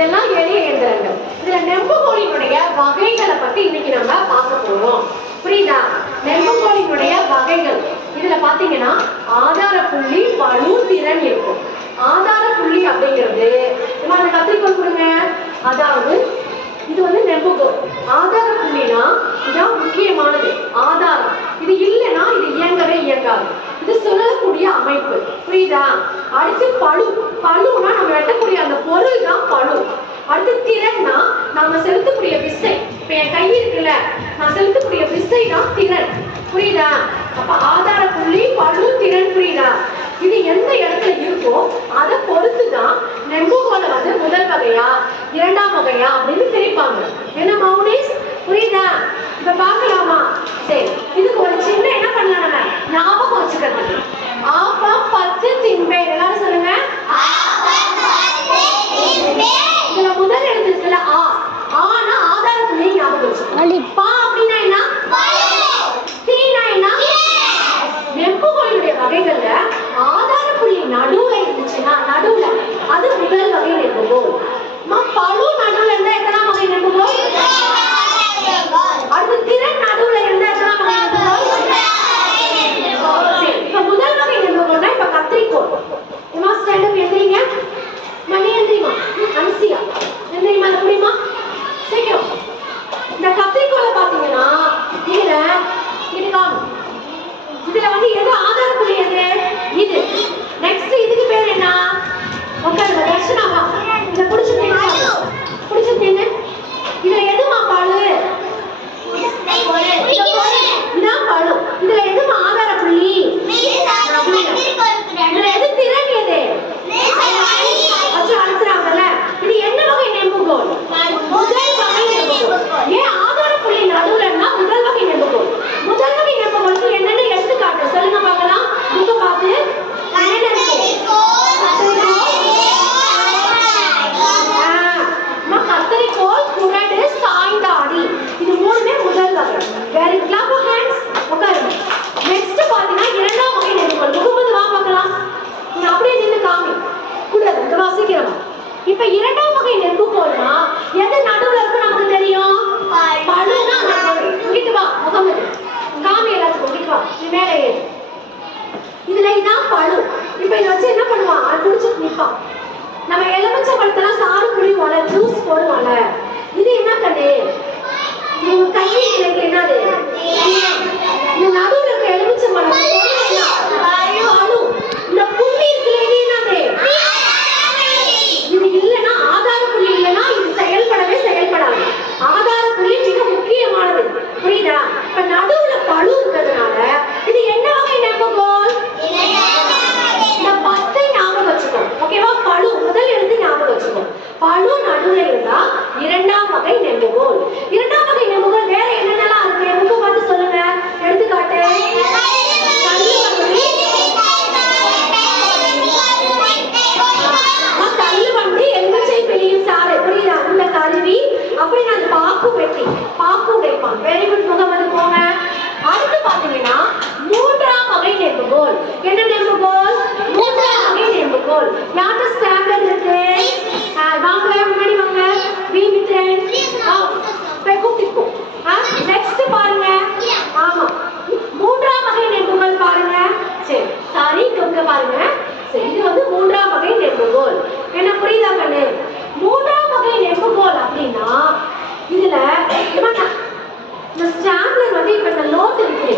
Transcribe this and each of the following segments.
இதெல்லாம் எளிய இயந்திரங்கள். இதுல நெம்புகோலினுடைய வகைகளை பத்தி இன்னைக்கு நம்ம பார்க்க போறோம். புரியுதா? நெம்புகோலினுடைய வகைகள் இதுல பாத்தீங்கன்னா ஆதார புள்ளி, பளு, திறன் இருக்கும். ஆதார புள்ளி அப்படிங்கிறது அந்த கத்திரிக்கோள் கொடுங்க. அதாவது இது வந்து நெம்புகோல். ஆதார புள்ளினா இதுதான் முக்கியமானது. ஆதாரம் இது இல்லைன்னா இது இயங்கவே இயங்காது. இது சொல்லக்கூடிய அமைப்பு. புரியுதா? அடுத்து பளு. பளுனா நம்ம வெட்டக்கூடிய அந்த பொருள் தான் பளு. அடுத்து திறன்னா நாம செலுத்தக்கூடிய விசை. இப்ப என் கை இருக்குல்ல, நான் செலுத்தக்கூடிய விசை தான் திறன். புரியுதா? அப்ப ஆதார புள்ளி, பளு, திறன். புரியுதா? இது எந்த இடத்துல இருக்கோ அதை பொறுத்துதான் நெம்புகோலை வந்து முதல் வகையா இரண்டாம் வகையா அப்படின்னு பிரிப்பாங்க. என்ன மௌனிஸ்? புரியுதா? இப்ப பாக்கலாமா? சரி, இதுக்கு ஒரு சின்ன என்ன பண்ணலாம் நம்ம ஞாபகம் வச்சுக்கிறது. ஆப்பம் 10 தின்பேர். எல்லாரும் சொல்லுங்க. இதுல முதல் எழுத்து இருக்குல்ல ஆ. ஆனா ஆதார புள்ளி ஞாபகம் வச்சுக்கணும். பா அப்படின்னா என்ன? தீனா என்ன? நெம்புகோலினுடைய வகைகள்ல ஆதார புள்ளி நடுவுல இருந்துச்சுன்னா நடுவுல அது முதல் வகை நெம்புகோல். பளு நடுவுல இருந்தா எத்தனாம் வகை நெம்புகோல்? அடுத்து திறன் நடுவுல இருந்தா எத்தனாம் வகை நெம்புகோல்? சரி, இப்ப முதல் வகை நெம்புகோல்னா இப்ப கத்திரிக்கோள். ஏமா ஸ்டாண்ட் அப் எந்திரிங்க. மணி எந்திரிமா. அன்சியா எந்திரிமா. அது புரியுமா? சீக்கிரம். இந்த கத்திரிக்கோளை பாத்தீங்கன்னா இதுல இதுல வந்து எது ஆதார புள்ளி? எது? இது. நெக்ஸ்ட் இதுக்கு பேர் என்ன? உட்காருங்க. தர்ஷனாவா இத புடிச்சுட்டீங்க. புடிச்சுட்டீங்க. இதுல எதுமா பளு? இதான் பளு. இதுல எதுமா ஆதார புள்ளி? இதுல எது திறன்? எது? அச்சு அழுத்துறாங்கல்ல. இது என்ன வகை நெம்புகோல்? முதல் வகை நெம்புகோல். ஏன் ஆதார புள்ளி நடுவுலன்னா முதல் வகை நெம்புகோல். முதல் வகை நெம்புகோலுக்கு என்னென்ன எடுத்துக்காட்டு சொல்லுங்க பார்க்கலாம். புக்க பார்த்து என்ன இருக்கு? கத்தரிக்கோல், குரடு, சாய்ந்தாடி. இது மூணுமே முதல் வகை. Very good. Clap your hands. உட்காருங்க. நெக்ஸ்ட் பாத்தீங்கன்னா இரண்டாம் வகை நெம்புகோல். முகமது வா பார்க்கலாம். நீ அப்படியே நின்னு காமி. கூடாது வாசிக்கிறோம். இப்ப இரண்டாம் வகை நெம்புகோல்னா எது நடுவுல இருக்கு நமக்கு தெரியும்? பளுனா நடுவுல. இங்கிட்டு வா முகமது. காமி எல்லாத்துக்கும் இங்கிட்டு வா. நீ மேலே ஏறு. இதுல இதான் பளு. இப்ப இத வச்சு என்ன பண்ணுவான்? அது குடிச்சிட்டு நிப்பான். நம்ம எலுமிச்சை பழத்தெல்லாம் சாறு புளிவோம்ல, ஜூஸ் போடுவோம்ல. இது என்ன கண்ணு? இது கையை எனக்கு என்னது? இந்த நடுவுல இருக்க எலுமிச்சை பழம் பளு. இந்த புள்ளி இருக்குல்ல, இது என்னது? இது இல்லைன்னா ஆதார புள்ளி இல்லைன்னா இது செயல்படவே செயல்படாது. ஆதார புள்ளி மிக முக்கியமானது. புரியுதா? இப்ப நடுவுல பளு இருக்கிறதுனால இது என்ன வகை நெம்புகோல்? இந்த 10 ஞாபகம் வச்சுக்கோ. ஓகேவா? பளு முதல் எழுத்து ஞாபகம் வச்சுக்கோ. பளு நடுவுல இருந்தா இரண்டாம் வகை நெம்புகோல். இரண்டாம் வகை நெம்புகோல் வேற என்னென்னலாம் இருக்கு? புக்க பார்த்து சொல்லுங்க. எடுத்துக்காட்டு. தள்ளுவண்டி, எலுமிச்சை பிழியும் சாறு. புரியுதா? உள்ள கருவி. அப்படி நான் பாக்கு வெட்டி பாக்கு உடைப்பான். Very good Mohammed. போங்க. அடுத்து பாத்தீங்கன்னா மூன்றாம் வகை நெம்புகோல். என்ன நெம்புகோல்? மூன்றாம் வகை நெம்புகோல். யார்ட்ட ஸ்டாண்டர்ட் இருக்கு? வாங்க முன்னாடி வாங்க. வி மித்ரன் கூப்பிட்டு. நெக்ஸ்ட் பாருங்க. ஆமா, மூன்றாம் வகை நெம்புகோல் பாருங்க. சரி, சாரி இங்க பாருங்க. சரி, இது வந்து மூன்றாம் வகை நெம்புகோல். என்ன புரியுதா கண்ணு? மூன்றாம் வகை நெம்புகோல் அப்படின்னா இதுல இந்த ஸ்டாப்லர் வந்து இப்ப இந்த நோட் இருக்கு.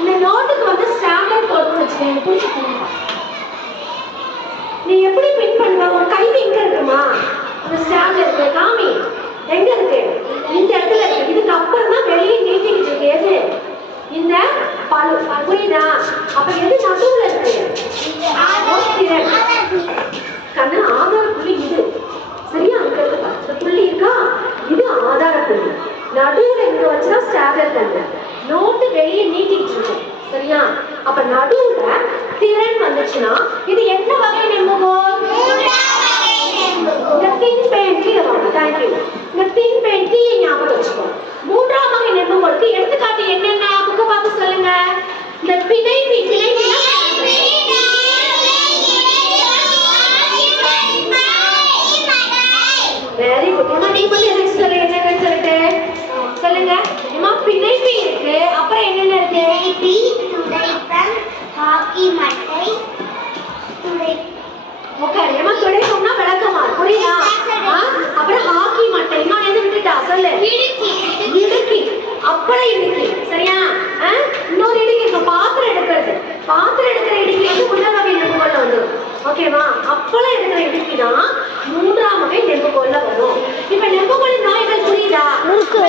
இந்த நோட்டுக்கு வந்து ஸ்டாப்லர் போட்டு வச்சுக்கேன். புரிஞ்சுக்கோங்க. நீ எப்படி பின் பண்ணுவ? உன் கைது எங்க இருக்குமா? அந்த ஸ்டாப்லர் இருக்கு. காமி எங்க இருக்கு? இந்த இடத்துல இருக்கு. இதுக்கு அப்புறம் தான் வெளியே நீட்டிக்கிட்டு இருக்கு. எது? இந்த பளு. புரியுதா? அப்ப எது நடுவுல இருக்கு? கண்ணு ஆதார புள்ளி இது. சரியா? அங்க இருக்கு. இந்த புள்ளி இருக்கா? இது ஆதார புள்ளி. நடுவுல இங்க வச்சுதான் ஸ்டாப்லர் கண்ணு. நோட்டு வெளியே நீட்டிட்டு இருக்கும். சரியா? அப்ப நடுவுல திறன் வந்துச்சுன்னா இது என்ன வகை நெம்புகோல்? இந்த தின் பெயின். தேங்க்யூ. இந்த தின் பெயின் தீயை ஞாபகம் வச்சுக்கோ. மூன்றாம் வகை நெம்புகோலுக்கு எடுத்துக்காட்டு என்னென்ன? புக்க பார்த்து சொல்லுங்க. இந்த பிணைப்பி. அப்பள இடுக்கி. சரியா? இன்னொரு இடுக்கி இருக்கு, பாத்திரம் எடுக்கிறது. பாத்திரம் எடுக்கிற இடுக்கி வந்து முதல் வகை நெம்புகோல்ல வந்துடும். ஓகேவா? அப்பளம் எடுக்கிற இடுக்கி தான் மூன்றாம் வகை நெம்புகோல்ல வரும். இப்ப நெம்புகோலின் வகைகள் புரியுதா?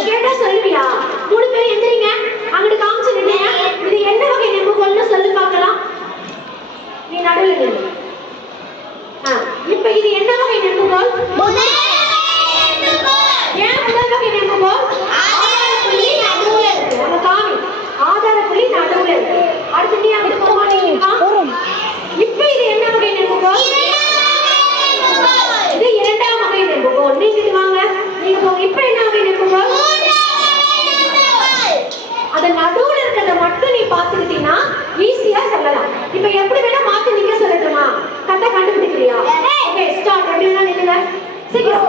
கேட்டா சொல்லுவியா? 3 பேர் எந்திரிங்க, அங்கிட்டு காமிச்சு நில்லுங்க. இது என்ன வகை நெம்புகோல்னு சொல்லி பார்க்கலாம். நீ நடுவில் நில்லு. இப்ப இது என்ன வகை நெம்புகோல்? ஏன் முதல் வகை நெம்புகோல்? ஆதார புள்ளி நடுவுல இருக்கு. நம்ம காமி ஆதார புள்ளி நடுவுல இருக்கு. அடுத்து நீ அங்கிட்டு போமா. இப்ப இது என்ன வகை நெம்புகோல்? இது இரண்டாம் வகை நெம்புகோல். நீங்க இது வாங்க, நீங்க போங்க. இப்ப என்ன வகை நெம்புகோல்? அத நடுவுல இருக்கிறத மட்டும் நீ பாத்துக்கிட்டீங்கன்னா ஈஸியா சொல்லலாம். இப்ப எப்படி வேணா மாத்தி நிக்க சொல்லட்டுமா? கரெக்டா கண்டுபிடிக்கலையா? Okay, start. எப்படி வேணா நில்லுங்க, சீக்கிரம்.